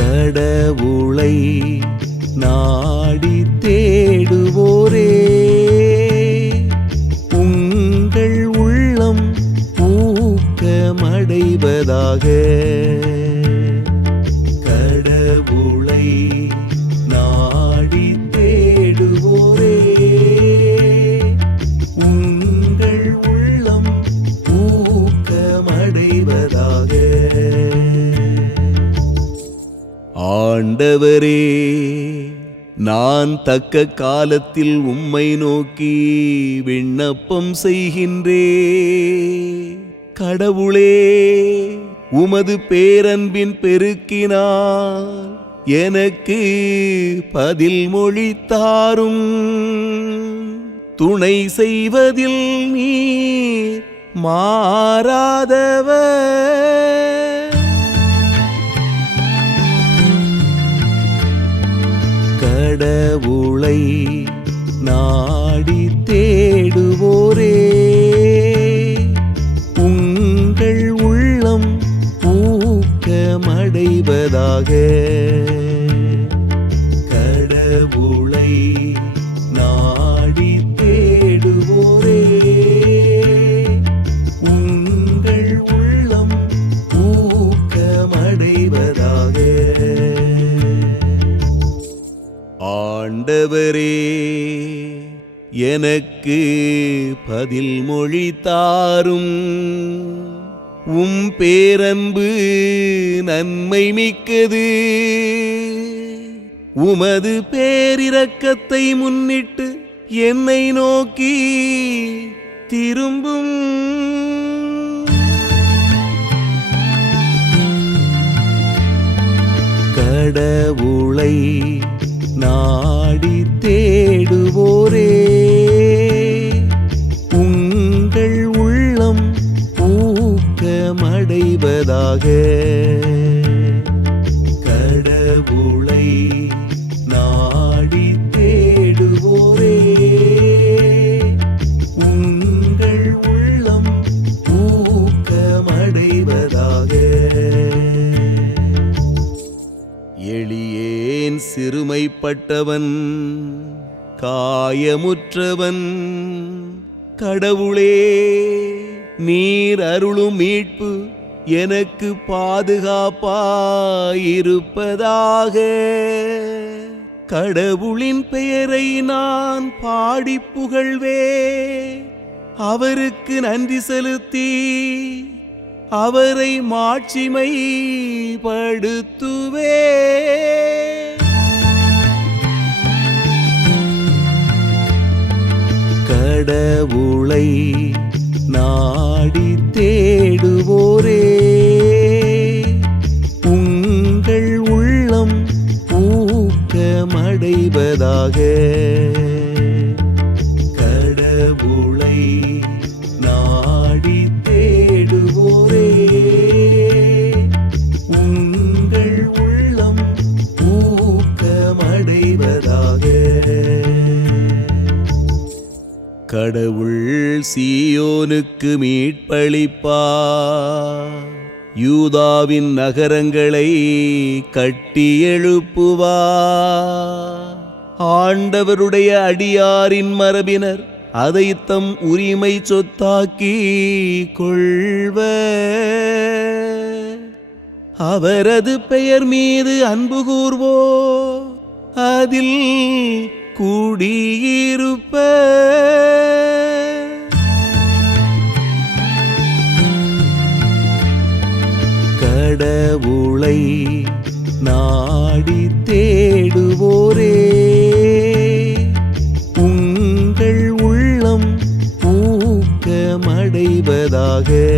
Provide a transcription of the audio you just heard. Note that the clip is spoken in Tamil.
கடவுளை நாடி தேடுவோரே. உங்கள் உள்ளம் ஊக்கமடைவதாக ஆண்டவரே நான் தக்க காலத்தில் உம்மை நோக்கி விண்ணப்பம் செய்கின்றே. கடவுளே உமது பேரன்பின் பெருக்கினால் எனக்கு பதில் மொழி தாரும். துணை செய்வதில் நீ மாறாதவர். உளை நாடி எனக்கு பதில் மொழி தாரும். உம் பேரன்பு நன்மை மிக்கது. உமது பேரிரக்கத்தை முன்னிட்டு என்னை நோக்கி திரும்பும். கடவுளை நாடித்தே பட்டவன் காயமுற்றவன். கடவுளே நீர் அருளும் மீட்பு எனக்கு பாதுகாப்பாயிருப்பதாக. கடவுளின் பெயரை நான் பாடி புகழ்வே. அவருக்கு நன்றி செலுத்தி அவரை மாட்சிமை படுத்துவே கடவுளை நாடி தேடுவோரே. உங்கள் உள்ளம் ஊக்கமடைவதாக. கடவுளை நாடி கடவுள் சீயோனுக்கு மீட்பளிப்பா யூதாவின் நகரங்களை கட்டி எழுப்புவா ஆண்டவருடைய அடியாரின் மரபினர் அதை தம் உரிமை சொத்தாக்கி கொள்வ அவரது பெயர் மீது அன்பு கூர்வோ அதில் கூடியிருப்ப கடவுளை நாடி தேடுவோரே. உங்கள் உள்ளம் ஊக்கமடைவதாக